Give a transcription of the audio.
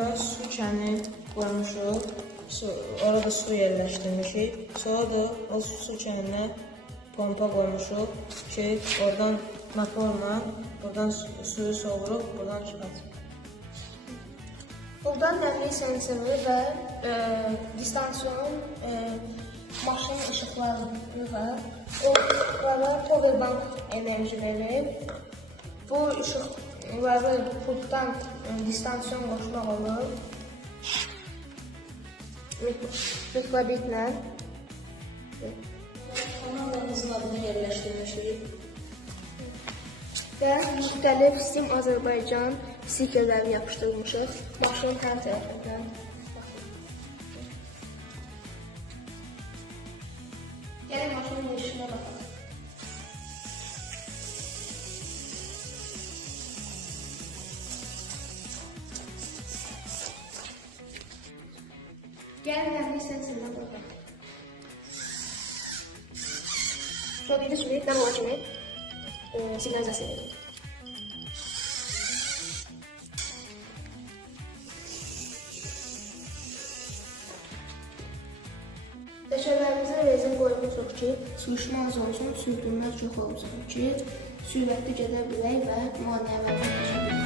sonra su kəni qoymuşuq. Orada su yerləşdirmişik. Sonra da o su kəninə pompa qoymuşuq ki, oradan motorla buradan suyu soğurup buradan çıxacaq. Buradan dəmlik sensoru və distansiyon maşının ışıqları var. Onlara powerbank enerji verir. Bu ışıqları pultdan distansiyon qoşmaq olur. Mikrobitlə. Kanallarımızın adını yerləşdirmişik. Və müxtəlif Sim Azərbaycan stikerlərini yapışdırmışıq maşının hər tərəfindən. Gəlin maşının girişinə baxaq. Gəlin dəmlik sensoruna baxaq. Gördüyünüz kimi, nə ola kimi siqnalizasiya edir. Döşəmələrimizə rezin qoymuşuq ki, sürüşmə az olsun, sürtünmə çox olsun ki, sürətli gedə bilək və müayinələrdən keçə bilək.